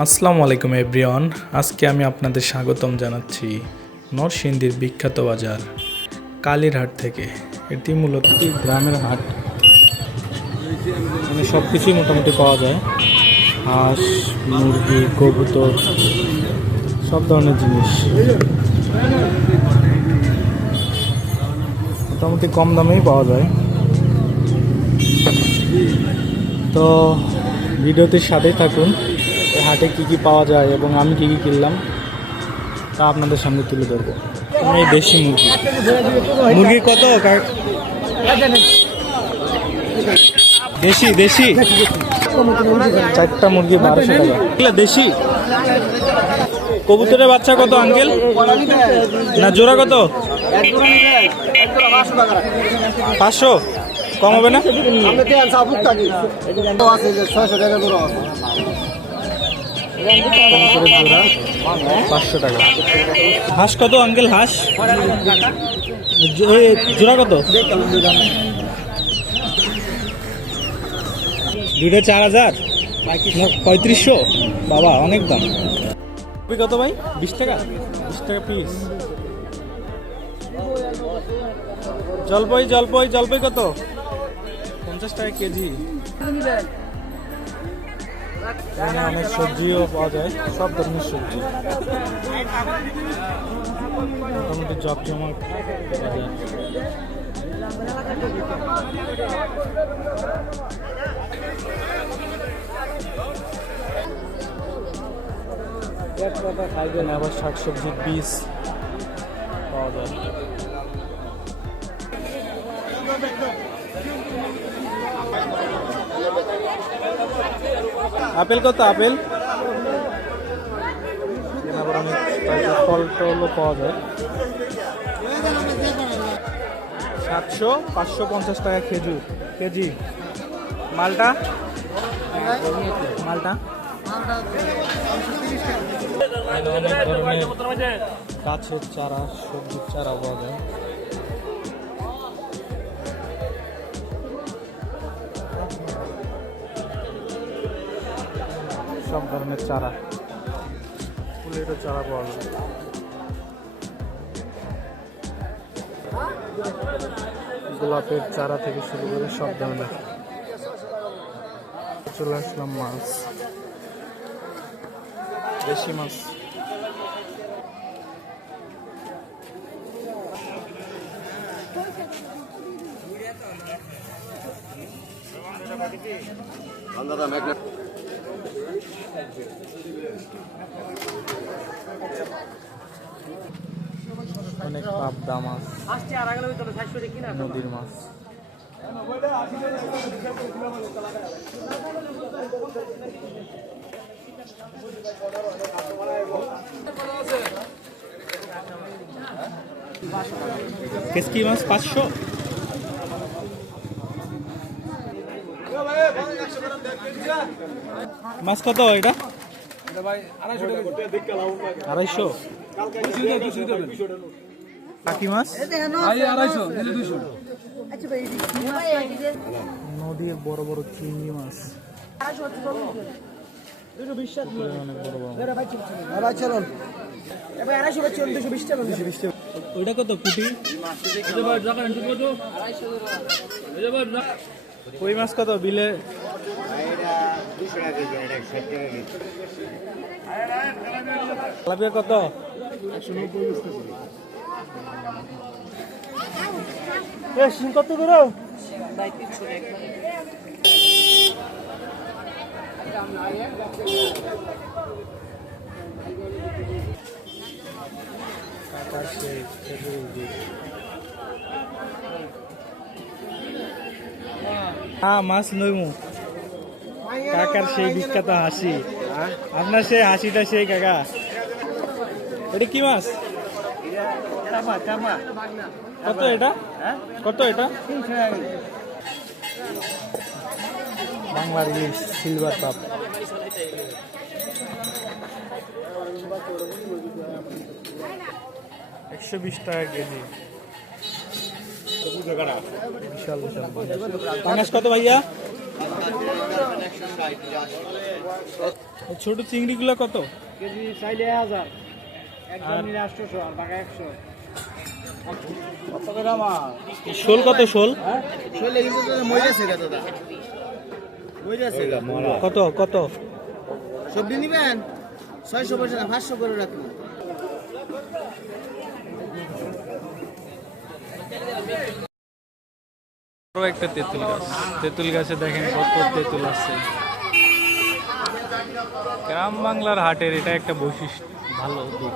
আসসালামু আলাইকুম এভরিওয়ান। আজকে আমি আপনাদের স্বাগতম জানাচ্ছি নরসিংদীর বিখ্যাত বাজার কালীরহাট থেকে। এটি মূলত একটি গ্রামের হাট, মানে সব কিছুই মোটামুটি পাওয়া যায়। হাঁস, মুরগি, কবুতর, সব ধরনের জিনিস মোটামুটি কম দামেই পাওয়া যায়। তো ভিডিওটির সাথেই থাকুন, এই হাটে কী কী পাওয়া যায় এবং আমি কী কী কিনলাম তা আপনাদের সামনে তুলে ধরবো। এই দেশি মুরগি, মুরগি কত? দেশি দেশি চারটা মুরগি 1200 টাকা। এগুলা দেশি। কবুতরের বাচ্চা কত আঙ্কেল? না জোড়া কত? 500 কম হবে না? 500 টাকা। হাঁস কত আঙ্কেল? হাঁস জোড়া কত? দুটো 4000, 3500। বাবা অনেক দাম। কত ভাই? 20 টাকা, 20 টাকা পিস। জলপাই জলপাই জলপাই কত? 50 টাকা কেজি। এখানে অনেক সবজিও পাওয়া যায়, সব ধরনের সবজি মোটামুটি জমজমাট পাওয়া যায়। খাইবেন আবার শাকসবজির বীজ পাওয়া যায়। আপেল কত? আপেল আবার অনেক ফল টলও পাওয়া যায়। 700, 550 টাকা খেজুর কেজি। মালটা মালটা অনেক ধরনের গাছের চারা, সবজির চারা পাওয়া যায়। সব ধরনের চারা, ফুলেরও চারা পাওয়া যায়। গোলাপের চারা থেকে শুরু করে সব ধরনের। চলে আসলাম মাছ, দেশি মাছ। অনেক পাবদা মাছ, নদীর মাছ। কেসকি মাছ 500। মাছ কত এটা? 250। কাকি মাছ নদীর বড় বড় চিংড়ি মাছ, অনেক বড় বড়। ওইটা কত পুঁটি? কই মাছ কত বিলে? তেলাপিয়া কত? 190 কত করে? হ্যাঁ মাছ লইমু। কাকার সেই বিখ্যাত হাসি, আপনার সেই হাসিটা সেই কাকা। এটা কি মাছ? কত এটা? কত এটা? বাংলার ইলিশ সিলভার কাপ। 120 টাকা কেজি। বিশাল বিশাল। পাঙাশ কত ভাইয়া? ছোট চিংড়িগুলো কত? কেজি চাইলে 1000, একদম নিলে 800 আর বাকি 100। কত করে মাছ? শোল কত শোল? শোলে কিন্তু মইরেছে গা দাদা, মইরেছে গা। কত কত? সবজি নিবেন 600 পয়সা না 500 করে রাখুন। বড় একটা তেঁতুল গাছ, তেঁতুল গাছে দেখেন কত তেঁতুল আছে। গ্রাম বাংলার হাটের এটা একটা বৈশিষ্ট্য, ভালো দিক।